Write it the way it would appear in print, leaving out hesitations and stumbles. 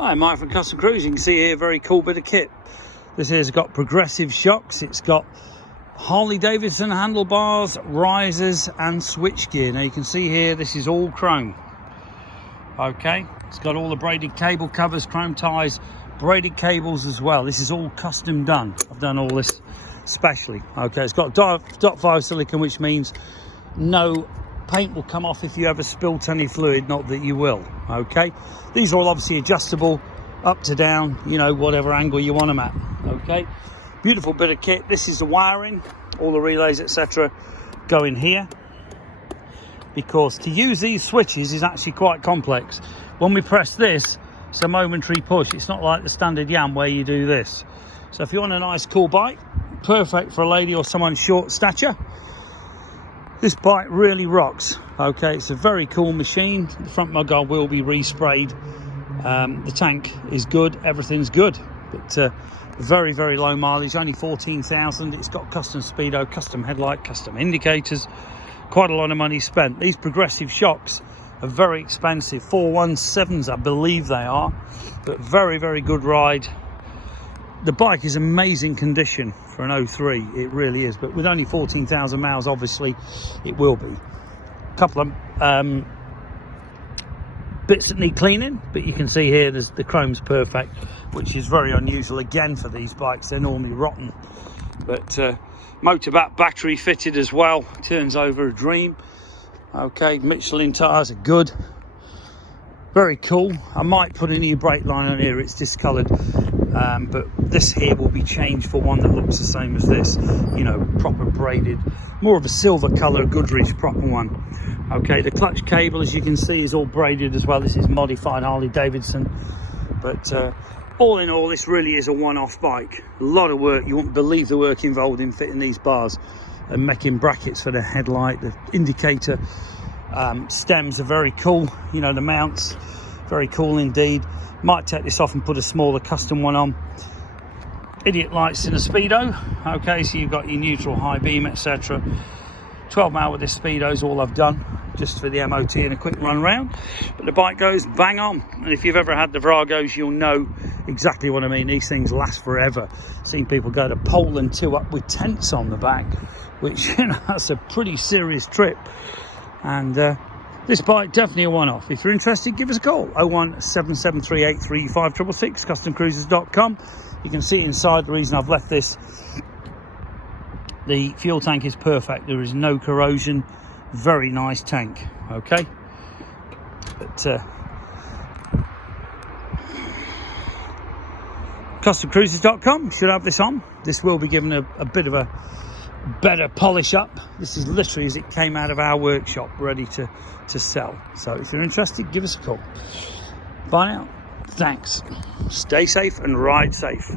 Hi, Mike from Custom Cruise. You can see here a very cool bit of kit. This here's got progressive shocks. It's got Harley Davidson handlebars, risers and switch gear. Now you can see here this is all chrome. Okay, it's got all the braided cable covers, chrome ties, braided cables as well. This is all custom done. I've done all this specially. Okay, it's got .5 silicone, which means no paint will come off if you ever spilt any fluid, not that you will. Okay, these are all obviously adjustable up to down, you know, whatever angle you want them at. Okay, beautiful bit of kit. This is the wiring, all the relays etc go in here, because to use these switches is actually quite complex. When we press this, it's a momentary push. It's not like the standard Yam where you do this. So if you want a nice cool bike, perfect for a lady or someone short stature, this bike really rocks. Okay, it's a very cool machine. The front mudguard will be resprayed. The tank is good, everything's good, but very, very low mileage, only 14,000. It's got custom speedo, custom headlight, custom indicators, quite a lot of money spent. These progressive shocks are very expensive, 417s I believe they are, but very, very good ride. The bike is amazing condition for an 03, it really is, but with only 14,000 miles, obviously it will be. A couple of bits that need cleaning, but you can see here there's the chrome's perfect, which is very unusual again for these bikes. They're normally rotten, but motorback battery fitted as well, turns over a dream. Okay, Michelin tires are good, very cool. I might put a new brake line on here, it's discoloured, but this here will be changed for one that looks the same as this, you know, proper braided, more of a silver colour, Goodrich proper one. Okay, the clutch cable, as you can see, is all braided as well. This is modified Harley Davidson, but all in all, this really is a one-off bike. A lot of work. You won't believe the work involved in fitting these bars and making brackets for the headlight. The indicator stems are very cool, you know, the mounts, very cool indeed. Might take this off and put a smaller custom one on. Idiot lights in a speedo. Okay, so you've got your neutral, high beam, etc. 12 mile with this speedo is all I've done, just for the MOT and a quick run round, but the bike goes bang on. And if you've ever had the Viragos, you'll know exactly what I mean. These things last forever. Seen people go to Poland 2 up with tents on the back, which, you know, that's a pretty serious trip. And this bike definitely a one-off. If you're interested, give us a call, 01773835666, customcruisers.com. You can see inside. The reason I've left this, the fuel tank is perfect, there is no corrosion, very nice tank. Okay, but customcruisers.com should have this on. This will be given a bit of a better polish up. This is literally as it came out of our workshop, ready to sell. So if you're interested, give us a call. Bye now, thanks, stay safe and ride safe.